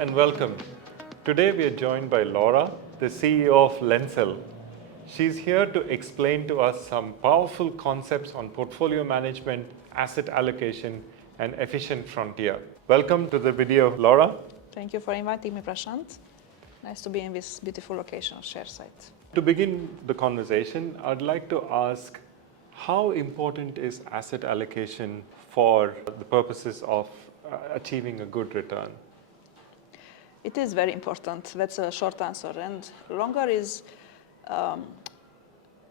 and welcome. Today we are joined by Laura, the CEO of LENSELL. She's here to explain to us some powerful concepts on portfolio management, asset allocation, and efficient frontier. Welcome to the video, Laura. Thank you for inviting me, Prashant. Nice to be in this beautiful location of Sharesight. To begin the conversation, I'd like to ask, how important is asset allocation for the purposes of achieving a good return? It is very important. That's a short answer. And longer is,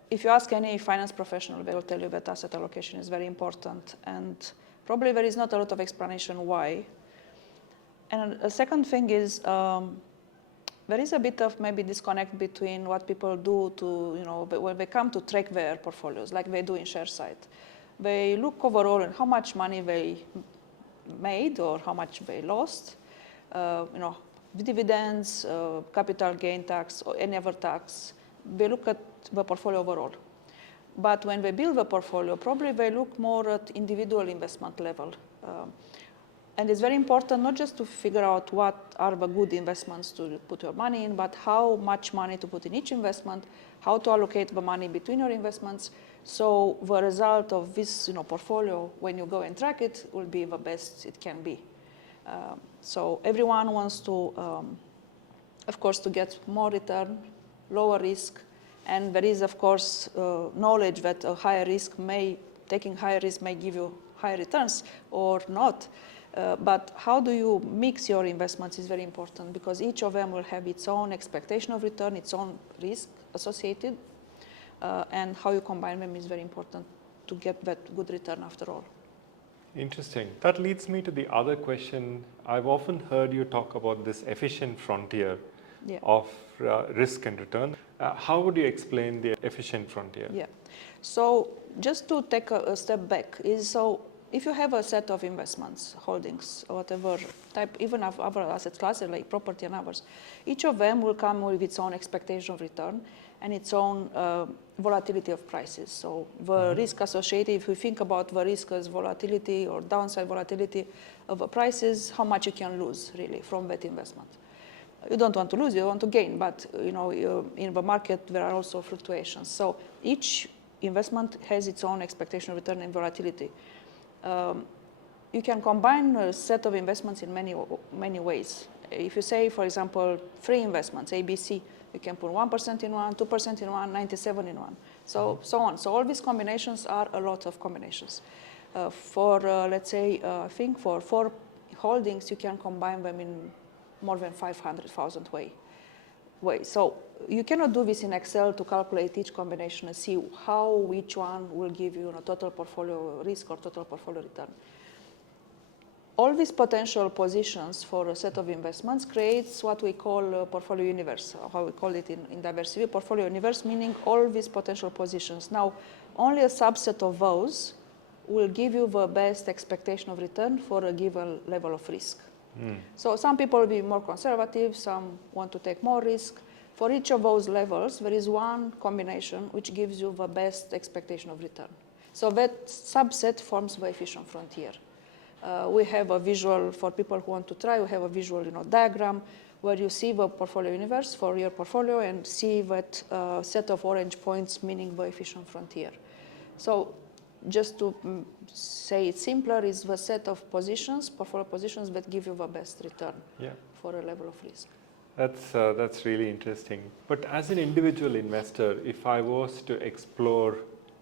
if you ask any finance professional, they will tell you that asset allocation is very important. And probably there is not a lot of explanation why. And a second thing is, there is a bit of maybe disconnect between what people do to, when they come to track their portfolios, like they do in Sharesight. They look overall at how much money they made or how much they lost, dividends, capital gain tax, or any other tax. They look at the portfolio overall. But when they build the portfolio, probably they look more at individual investment level. And it's very important not just to figure out what are the good investments to put your money in, but how much money to put in each investment, how to allocate the money between your investments. So the result of this portfolio, when you go and track it, will be the best it can be. So everyone wants to, of course, to get more return, lower risk. And there is, of course, knowledge that taking higher risk may give you higher returns or not. But how do you mix your investments is very important, because each of them will have its own expectation of return, its own risk associated, and how you combine them is very important to get that good return after all. Interesting. That leads me to the other question. I've often heard you talk about this efficient frontier of risk and return. How would you explain the efficient frontier? Yeah. So just to take a step back, if you have a set of investments, holdings, or whatever type, even of other asset classes like property and others, each of them will come with its own expectation of return and its own volatility of prices. So the risk associated, if we think about the risk as volatility or downside volatility of the prices, how much you can lose really from that investment. You don't want to lose, you want to gain, but in the market there are also fluctuations. So each investment has its own expectation of return and volatility. You can combine a set of investments in many ways. If you say, for example, 3 investments, A, B, C, you can put 1% in one, 2% in one, 97 in one, so on. So all these combinations are a lot of combinations. Let's say, I think for 4 holdings, you can combine them in more than 500,000 ways. So you cannot do this in Excel to calculate each combination and see which one will give you a total portfolio risk or total portfolio return. All these potential positions for a set of investments creates what we call a portfolio universe, or how we call it in Diversiview, portfolio universe, meaning all these potential positions. Now, only a subset of those will give you the best expectation of return for a given level of risk. So some people will be more conservative, some want to take more risk. For each of those levels, there is one combination which gives you the best expectation of return. So that subset forms the efficient frontier. We have a visual, for people who want to try, we have a visual diagram where you see the portfolio universe for your portfolio and see that set of orange points, meaning the efficient frontier. So just to say it simpler, is the set of positions, portfolio positions, that give you the best return for a level of risk. That's really interesting. But as an individual investor, if I was to explore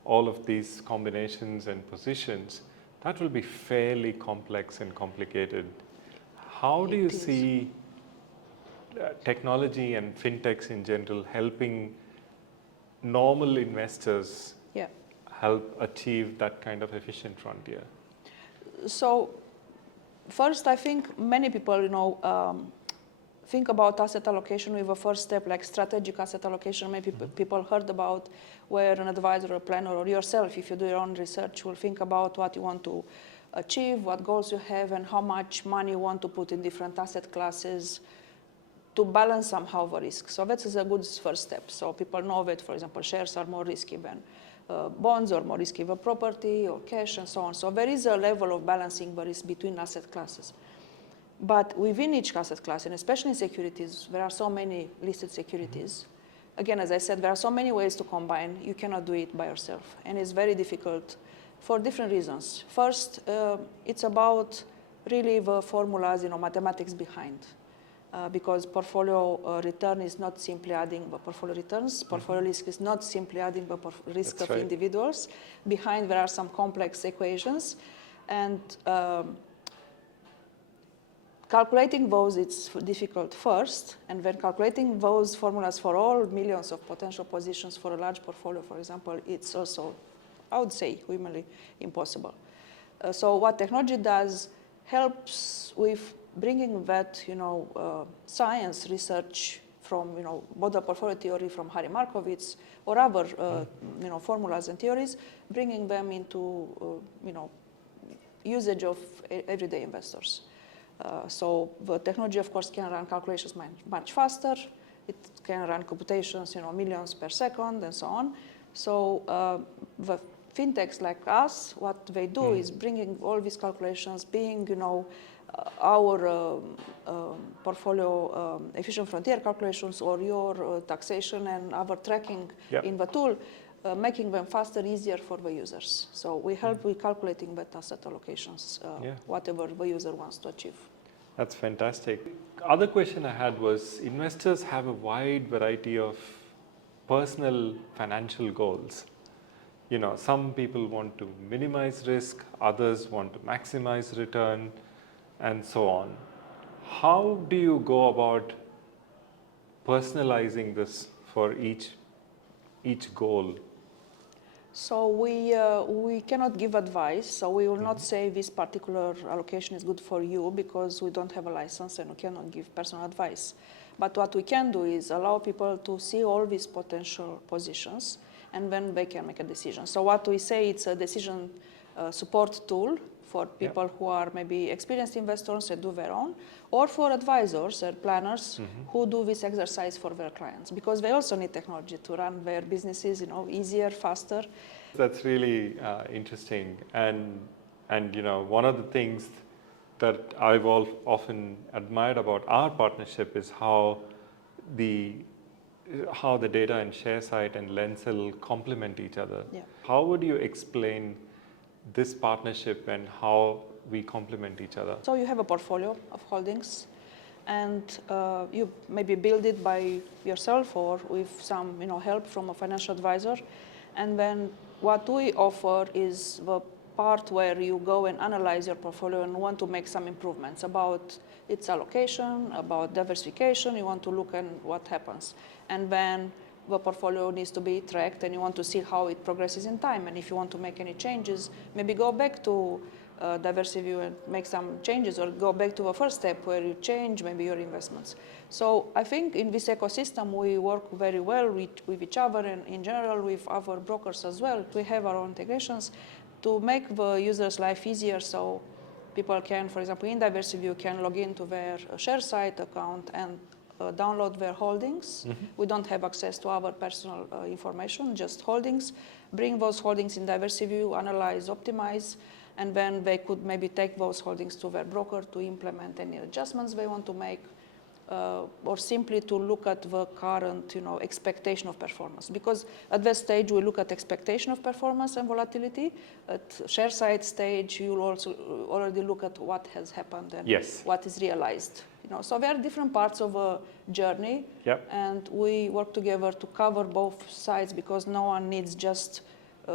all of these combinations and positions, that will be fairly complex and complicated. How do you see technology and fintechs in general helping normal investors help achieve that kind of efficient frontier? So first, I think many people, think about asset allocation with a first step, like strategic asset allocation. Maybe people heard about where an advisor or planner or yourself, if you do your own research, will think about what you want to achieve, what goals you have, and how much money you want to put in different asset classes to balance somehow the risk. So that is a good first step. So people know that, for example, shares are more risky than bonds, or more risky than property or cash, and so on. So there is a level of balancing the risk between asset classes. But within each asset class, and especially in securities, there are so many listed securities. Again, as I said, there are so many ways to combine. You cannot do it by yourself. And it's very difficult for different reasons. First, it's about really the formulas, mathematics behind. Because portfolio return is not simply adding the portfolio returns. Portfolio risk is not simply adding the risk of individuals. Behind, there are some complex equations. And calculating those, it's difficult first, and then calculating those formulas for all millions of potential positions for a large portfolio, for example, it's also, I would say, humanly impossible. So what technology does helps with bringing that, science research from, model portfolio theory from Harry Markowitz or other, formulas and theories, bringing them into, usage of everyday investors. So the technology, of course, can run calculations much faster. It can run computations, millions per second and so on. So the fintechs like us, what they do is bringing all these calculations, being, our portfolio efficient frontier calculations or your taxation and other tracking in the tool, making them faster, easier for the users. So we help with calculating that asset allocations, whatever the user wants to achieve. That's fantastic. Other question I had was, investors have a wide variety of personal financial goals. Some people want to minimize risk, others want to maximize return, and so on. How do you go about personalizing this for each goal? So we cannot give advice. So we will not say this particular allocation is good for you because we don't have a license and we cannot give personal advice. But what we can do is allow people to see all these potential positions and then they can make a decision. So what we say, it's a decision support tool for people who are maybe experienced investors and do their own, or for advisors and planners who do this exercise for their clients, because they also need technology to run their businesses, easier, faster. That's really interesting, and one of the things that I've often admired about our partnership is how the data in Sharesight and LENSELL complement each other. Yeah. How would you explain this partnership and how we complement each other? So you have a portfolio of holdings and you maybe build it by yourself or with some help from a financial advisor. And then what we offer is the part where you go and analyze your portfolio and want to make some improvements about its allocation, about diversification. You want to look at what happens. And then the portfolio needs to be tracked and you want to see how it progresses in time. And if you want to make any changes, maybe go back to Diversiview and make some changes, or go back to the first step where you change maybe your investments. So I think in this ecosystem we work very well with each other and in general with our brokers as well. We have our own integrations to make the user's life easier, so people can, for example, in Diversiview, can log into their Sharesight account and download their holdings. We don't have access to our personal information, just holdings. Bring those holdings in Diversiview, analyze, optimize, and then they could maybe take those holdings to their broker to implement any adjustments they want to make, or simply to look at the current expectation of performance. Because at that stage we look at expectation of performance and volatility. At Sharesight stage you'll also already look at what has happened and what is realized. So there are different parts of a journey, and we work together to cover both sides, because no one needs just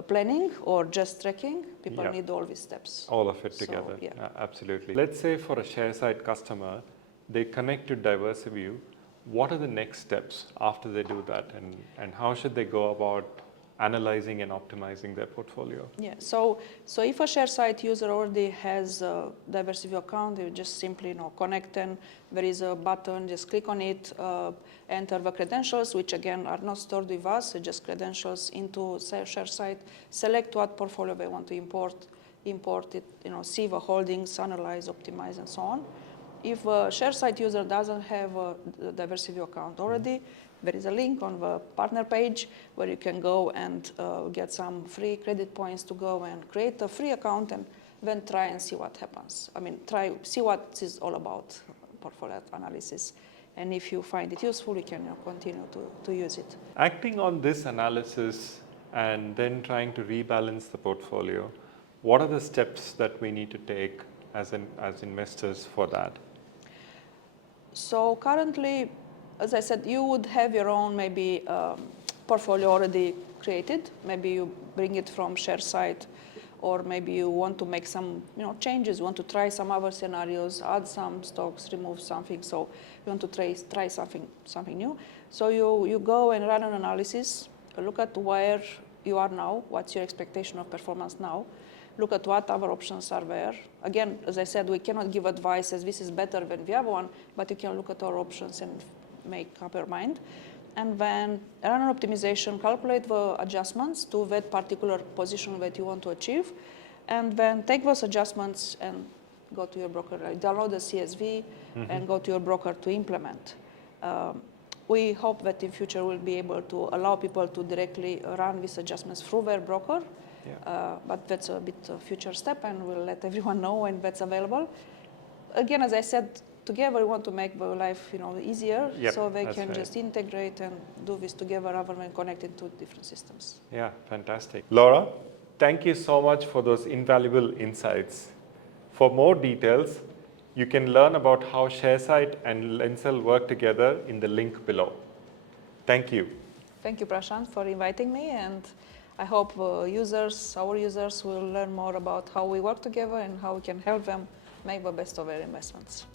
planning or just tracking. People need all these steps. All of it together, absolutely. Let's say for a Sharesight customer, they connect to Diversiview. What are the next steps after they do that, and how should they go about analyzing and optimizing their portfolio? Yeah, so if a Sharesight user already has a Diversiview account, they just simply connect, and there is a button, just click on it, enter the credentials, which again are not stored with us, just credentials into Sharesight, select what portfolio they want to import it, see the holdings, analyze, optimize, and so on. If a Sharesight user doesn't have a Diversiview account already, there is a link on the partner page where you can go and get some free credit points to go and create a free account and then try and see what happens. I mean, see what it's all about, portfolio analysis. And if you find it useful, you can continue to use it. Acting on this analysis and then trying to rebalance the portfolio, what are the steps that we need to take as investors for that? So currently, as I said, you would have your own maybe portfolio already created. Maybe you bring it from Sharesight, or maybe you want to make some changes, you want to try some other scenarios, add some stocks, remove something. So you want to try something new. So you go and run an analysis, look at where you are now, what's your expectation of performance now, look at what other options are there. Again, as I said, we cannot give advice as this is better than the other one, but you can look at our options and make up your mind. And then run an optimization, calculate the adjustments to that particular position that you want to achieve, and then take those adjustments and go to your broker, download the CSV and go to your broker to implement. We hope that in future we'll be able to allow people to directly run these adjustments through their broker, but that's a bit a future step, and we'll let everyone know when that's available. Again, as I said, together we want to make their life easier, so they can just integrate and do this together rather than connecting to different systems. Yeah, fantastic. Laura, thank you so much for those invaluable insights. For more details, you can learn about how Sharesight and LENSELL work together in the link below. Thank you. Thank you, Prashant, for inviting me, and I hope our users will learn more about how we work together and how we can help them make the best of their investments.